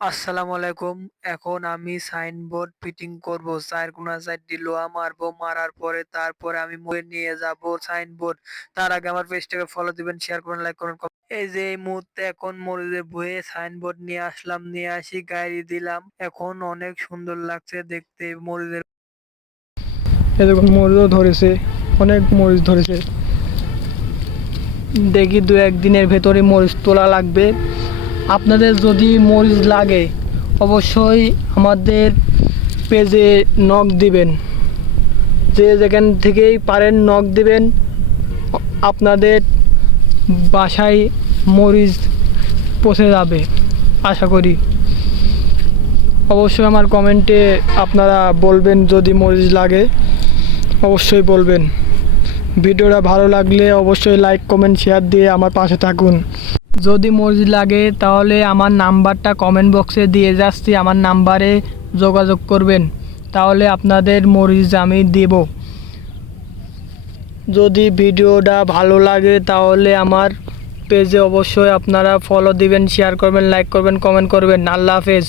আসসালামু আলাইকুম। এখন আমি সাইনবোর্ড ফিটিং করব। ৪ কোণা ৪ টি লোহা মারবো। মারার পরে তারপরে আমি নিয়ে যাব সাইনবোর্ড। তার আগে আমার পেজটাকে ফলো দিবেন, শেয়ার করবেন, লাইক করবেন, এই যে এই মুহূর্তে এখন মরিচের বয়ে সাইনবোর্ড নিয়ে আসলাম। নিয়ে আসি গাড়ি দিলাম। এখন অনেক সুন্দর লাগছে দেখতে মরিচের। এই দেখুন মরিচও ধরেছে, অনেক মরিচ ধরেছে। দেখি দু একদিনের ভেতরে মরিচ তোলা লাগবে। আপনাদের যদি মরিচ লাগে অবশ্যই আমাদের পেজে নক দিবেন, যে যেখান থেকেই পারেন নক দিবেন। আপনাদের বাসায় মরিচ পৌঁছে যাবে আশা করি। অবশ্যই আমার কমেন্টে আপনারা বলবেন যদি মরিচ লাগে, অবশ্যই বলবেন। ভিডিওটা ভালো লাগলে অবশ্যই লাইক কমেন্ট শেয়ার দিয়ে আমার পাশে থাকুন। যদি মরিচ লাগে তাহলে আমার নাম্বারটা কমেন্ট বক্সে দিয়ে যাচ্ছি, আমার নাম্বারে যোগাযোগ করবেন, তাহলে আপনাদের মরিচ আমি দেব। যদি ভিডিওটা ভালো লাগে তাহলে আমার পেজে অবশ্যই আপনারা ফলো দিবেন, শেয়ার করবেন, লাইক করবেন, কমেন্ট করবেন। আল্লাহ হাফেজ।